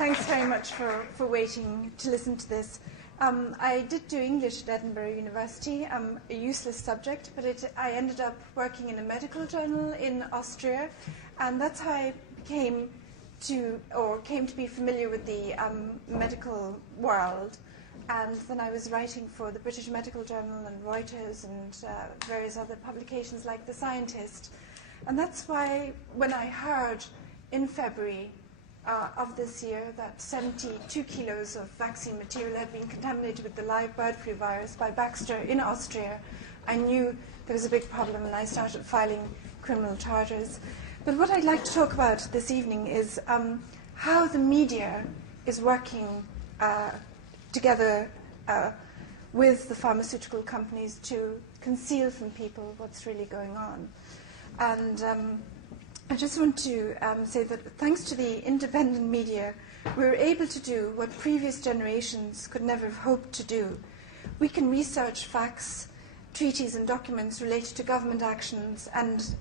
Thanks very much for waiting to listen to this. I did do English at Edinburgh University, a useless subject, but I ended up working in a medical journal in Austria, and that's how I came to be familiar with the medical world. And then I was writing for the British Medical Journal and Reuters and various other publications like The Scientist. And that's why when I heard in February of this year that 72 kilos of vaccine material had been contaminated with the live bird flu virus by Baxter in Austria, I knew there was a big problem, and I started filing criminal charges. But what I'd like to talk about this evening is how the media is working together with the pharmaceutical companies to conceal from people what's really going on. And I just want to say that thanks to the independent media, we were able to do what previous generations could never have hoped to do. We can research facts, treaties and documents related to government actions and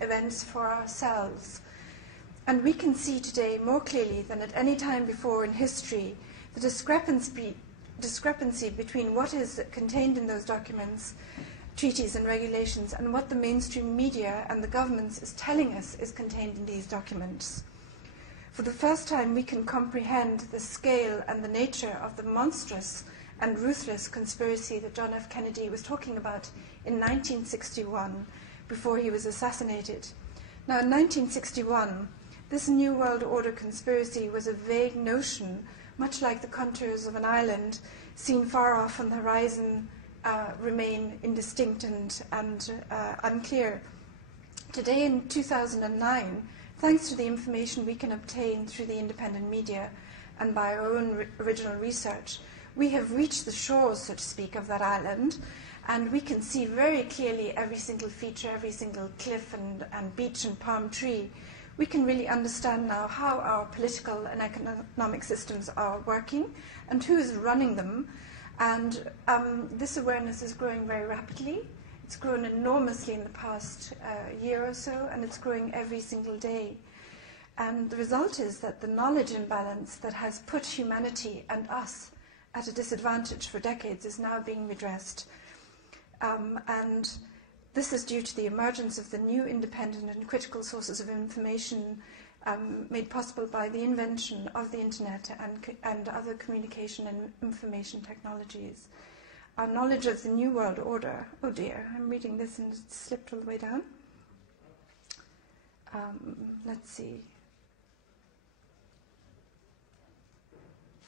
events for ourselves. And we can see today more clearly than at any time before in history the discrepancy between what is contained in those documents, treaties and regulations, and what the mainstream media and the governments is telling us is contained in these documents. For the first time, we can comprehend the scale and the nature of the monstrous and ruthless conspiracy that John F. Kennedy was talking about in 1961, before he was assassinated. Now, in 1961, this New World Order conspiracy was a vague notion, much like the contours of an island seen far off on the horizon remain indistinct and unclear. Today, in 2009, thanks to the information we can obtain through the independent media and by our own original research, we have reached the shores, so to speak, of that island, and we can see very clearly every single feature, every single cliff and beach and palm tree. We can really understand now how our political and economic systems are working and who is running them. And this awareness is growing very rapidly. It's grown enormously in the past year or so, and it's growing every single day. And the result is that the knowledge imbalance that has put humanity and us at a disadvantage for decades is now being redressed. And this is due to the emergence of the new independent and critical sources of information made possible by the invention of the internet and other communication and information technologies. Our knowledge of the New World Order, oh dear, I'm reading this and it's slipped all the way down. Let's see.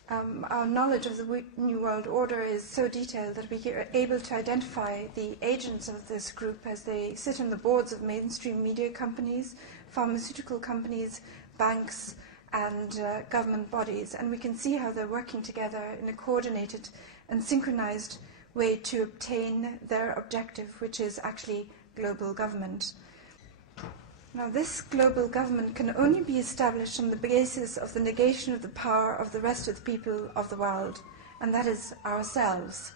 Our knowledge of the New World Order is so detailed that we are able to identify the agents of this group as they sit on the boards of mainstream media companies, pharmaceutical companies, banks, and government bodies. And we can see how they're working together in a coordinated and synchronized way to obtain their objective, which is actually global government. Now, this global government can only be established on the basis of the negation of the power of the rest of the people of the world, and that is ourselves.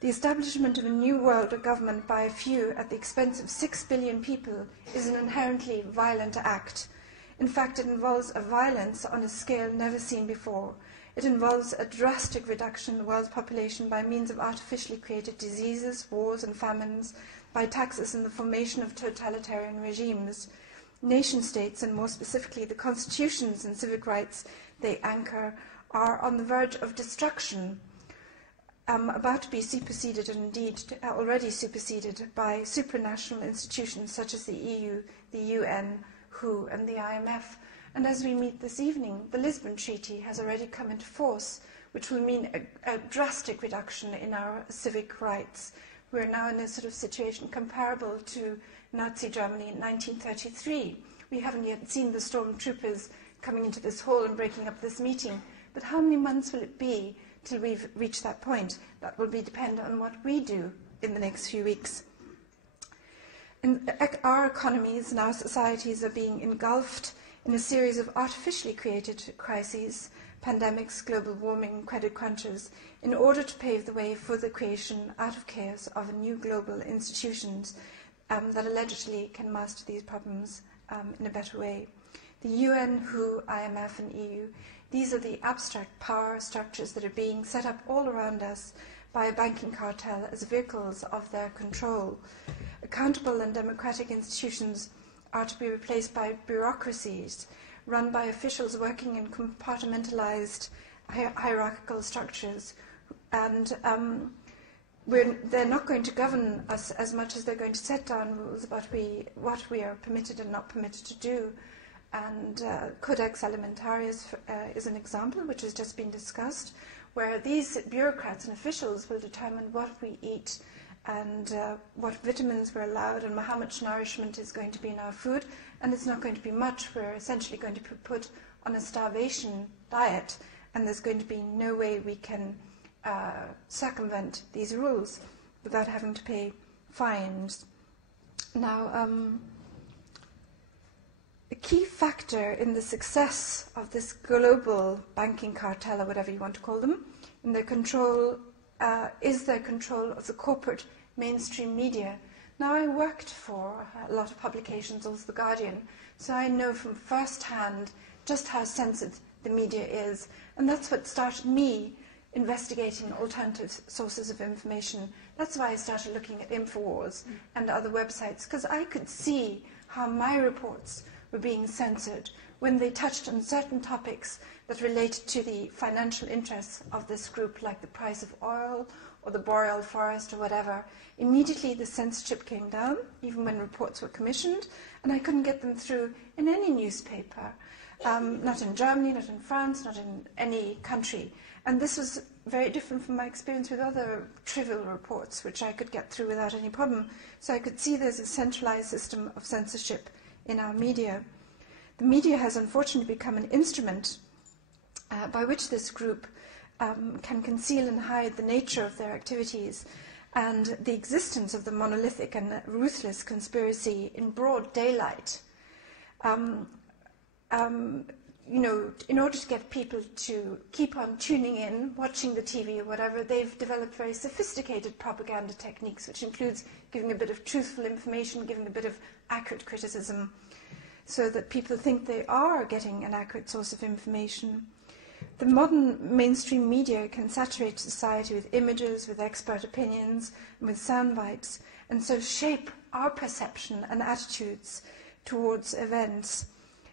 The establishment of a new world government by a few at the expense of 6 billion people is an inherently violent act. In fact, it involves a violence on a scale never seen before. It involves a drastic reduction in the world's population by means of artificially created diseases, wars and famines, by taxes and the formation of totalitarian regimes. Nation-states, and more specifically the constitutions and civic rights they anchor, are on the verge of destruction, about to be superseded, and indeed already superseded, by supranational institutions such as the EU, the UN, WHO, and the IMF. And as we meet this evening, the Lisbon Treaty has already come into force, which will mean a drastic reduction in our civic rights. We're now in a sort of situation comparable to Nazi Germany in 1933. We haven't yet seen the stormtroopers coming into this hall and breaking up this meeting. But how many months will it be till we've reached that point? That will be dependent on what we do in the next few weeks. Our economies and our societies are being engulfed in a series of artificially created crises, pandemics, global warming, credit crunches, in order to pave the way for the creation out of chaos of new global institutions that allegedly can master these problems in a better way. The UN, WHO, IMF and EU These are the abstract power structures that are being set up all around us by a banking cartel as vehicles of their control. Accountable and democratic institutions are to be replaced by bureaucracies run by officials working in compartmentalized hierarchical structures. And they're not going to govern us as much as they're going to set down rules about what we are permitted and not permitted to do. And Codex Alimentarius is an example which has just been discussed, where these bureaucrats and officials will determine what we eat and what vitamins we're allowed and how much nourishment is going to be in our food. And it's not going to be much. We're essentially going to be put on a starvation diet, and there's going to be no way we can circumvent these rules without having to pay fines. Now, a key factor in the success of this global banking cartel, or whatever you want to call them, in their control is their control of the corporate mainstream media. Now, I worked for a lot of publications, also The Guardian, so I know from first hand just how censored the media is, and that's what started me investigating alternative sources of information. That's why I started looking at InfoWars and other websites, because I could see how my reports were being censored when they touched on certain topics that related to the financial interests of this group, like the price of oil or the boreal forest or whatever. Immediately the censorship came down, even when reports were commissioned, and I couldn't get them through in any newspaper, not in Germany, not in France, not in any country. And this was very different from my experience with other trivial reports, which I could get through without any problem. So I could see there's a centralized system of censorship in our media. The media has unfortunately become an instrument by which this group can conceal and hide the nature of their activities and the existence of the monolithic and ruthless conspiracy in broad daylight. You know, in order to get people to keep on tuning in, watching the TV or whatever, they've developed very sophisticated propaganda techniques, which includes giving a bit of truthful information, giving a bit of accurate criticism, so that people think they are getting an accurate source of information. The modern mainstream media can saturate society with images, with expert opinions, and with sound bites, and so shape our perception and attitudes towards events.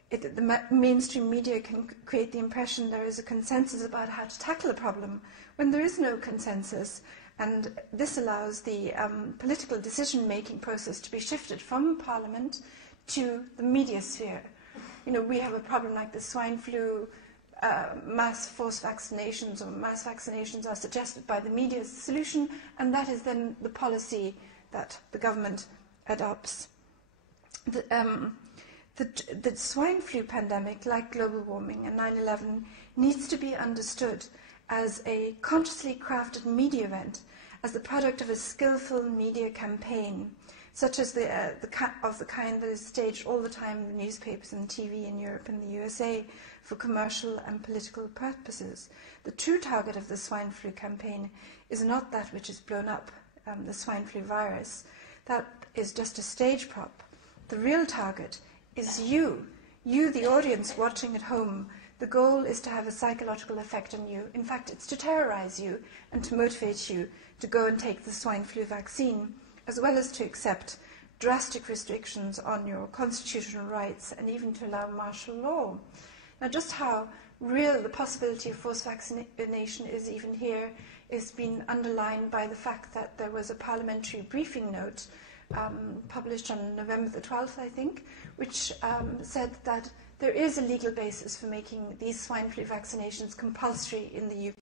The mainstream media can create the impression there is a consensus about how to tackle a problem when there is no consensus, and this allows the political decision-making process to be shifted from Parliament to the media sphere. You know, we have a problem like the swine flu, mass forced vaccinations or mass vaccinations are suggested by the media as a solution, and that is then the policy that the government adopts. The swine flu pandemic, like global warming and 9/11, needs to be understood as a consciously crafted media event, as the product of a skillful media campaign, such as the kind that is staged all the time in the newspapers and TV in Europe and the USA for commercial and political purposes. The true target of the swine flu campaign is not that which is blown up, the swine flu virus. That is just a stage prop. The real target is you, the audience watching at home. The goal is to have a psychological effect on you. In fact, it's to terrorize you and to motivate you to go and take the swine flu vaccine, as well as to accept drastic restrictions on your constitutional rights and even to allow martial law. Now, just how real the possibility of forced vaccination is even here is being underlined by the fact that there was a parliamentary briefing note published on November the 12th, I think, which said that there is a legal basis for making these swine flu vaccinations compulsory in the UK.